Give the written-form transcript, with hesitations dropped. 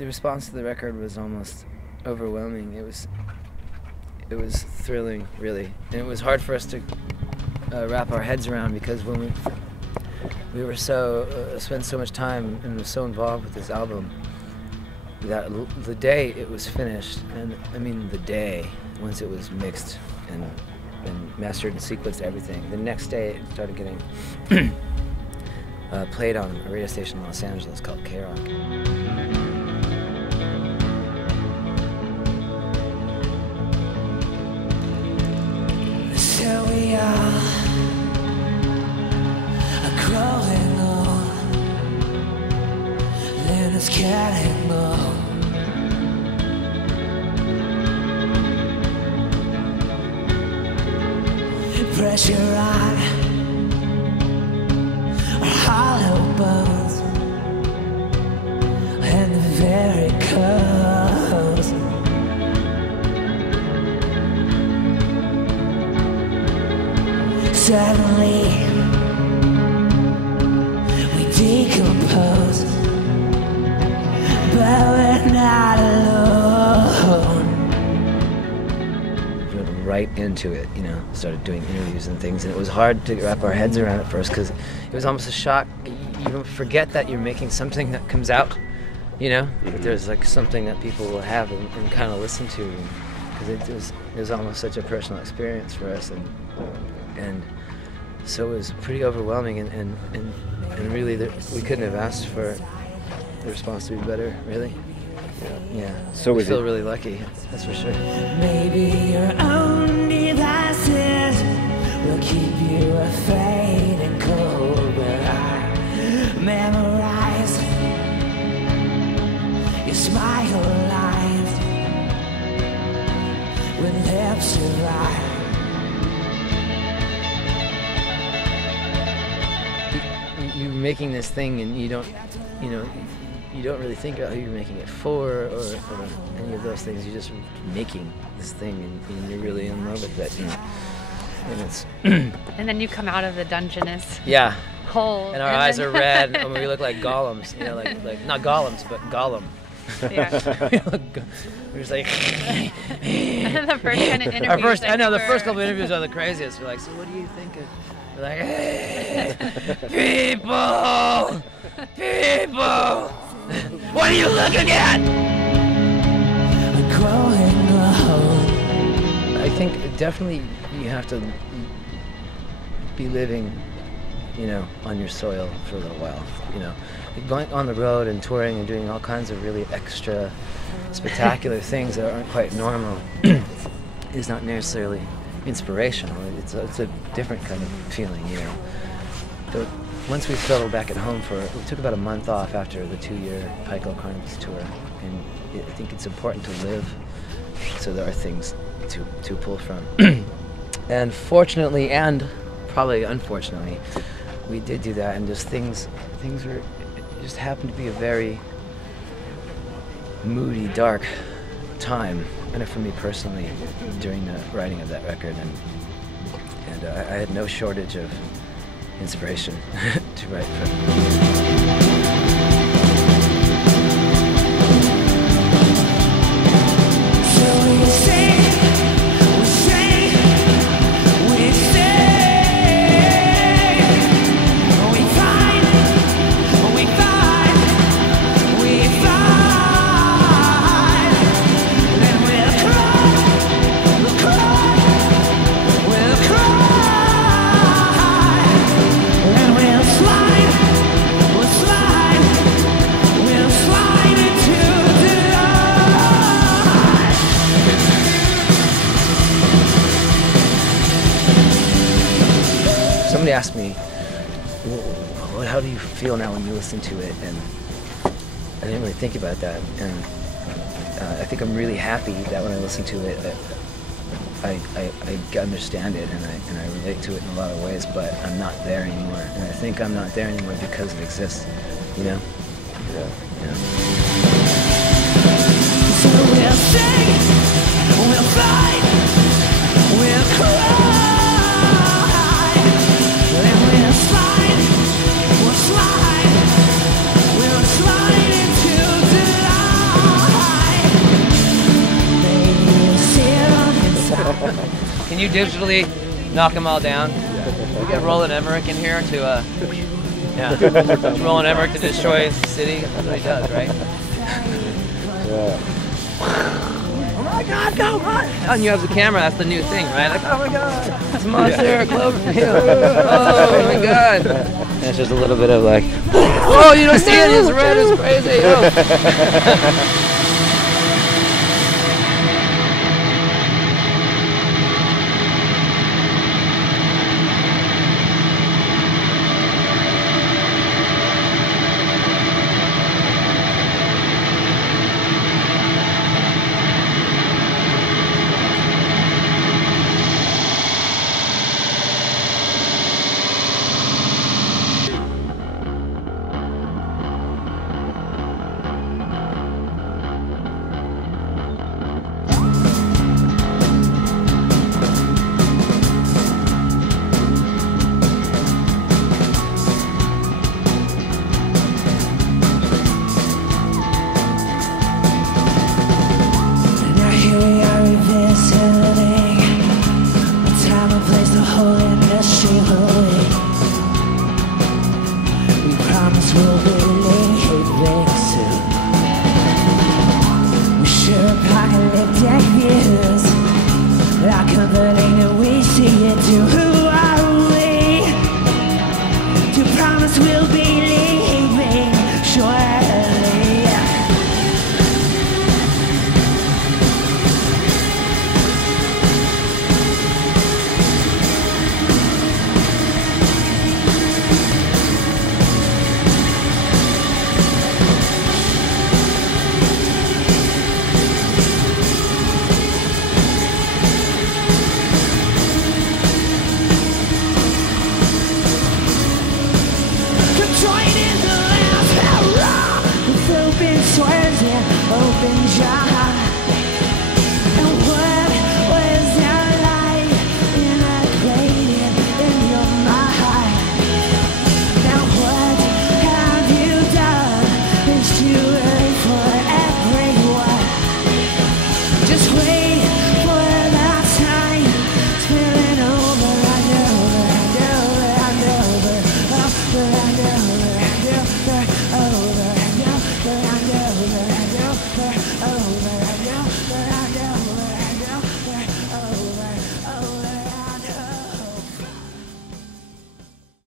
the response to the record was almost overwhelming. It was thrilling, really, and it was hard for us to wrap our heads around, because when we were spent so much time and was so involved with this album, that the day it was finished, and I mean the day once it was mixed and mastered and sequenced everything, the next day it started getting played on a radio station in Los Angeles called K-Rock. So we are growing old, then it's getting old. Pressure on our hollow bones and the very cold. Suddenly we decompose, but we're not alone. Right into it, you know, started doing interviews and things, and it was hard to wrap our heads around at first, because it was almost a shock. You forget that you're making something that comes out, you know, that there's like something that people will have and kind of listen to, because it was almost such a personal experience for us, and so it was pretty overwhelming, and really we couldn't have asked for the response to be better, really. Yeah. So we feel really lucky, that's for sure. Maybe your own devices will keep you afraid and cold, but I memorize your smile lines with lips to lie. You're making this thing, and you don't really think about who you're making it for or any of those things. You're just making this thing, and you're really in love with it. And it's and then you come out of the Dungeness hole. And our eyes are red, and we look like golems. You know, like not golems, but Gollum. Yeah. We're just like the first kind of interviews. I know the first couple of interviews are the craziest. We're like, so what do you think of? We're like, hey, people, what are you looking at? I think definitely you have to be living, you know, on your soil for a little while. You know, going on the road and touring and doing all kinds of really extra, spectacular things that aren't quite normal is not necessarily inspirational. It's a different kind of feeling, you know. But once we settled back at home we took about a month off after the 2-year Pico Carnivals tour, and I think it's important to live so there are things to pull from. And fortunately, and probably unfortunately, we did do that, and just things were, it just happened to be a very moody, dark time, and for me personally, during the writing of that record, and I had no shortage of inspiration to write from. Somebody asked me, how do you feel now when you listen to it? And I didn't really think about that. And I think I'm really happy that when I listen to it, I understand it and I relate to it in a lot of ways, but I'm not there anymore. And I think I'm not there anymore because it exists, you know? Yeah. So we'll sing, we'll fight, we'll cry. We'll slide into the light. you digitally knock them all down? We get Roland Emmerich in here to, Roland Emmerich to destroy the city. That's what he does, right? Oh my God, go on! And you have the camera. That's the new thing, right? Like, oh my God, it's Monster Cloverfield. Oh my God! And it's just a little bit of like, oh, you don't see it? It's red. It's crazy. Oh.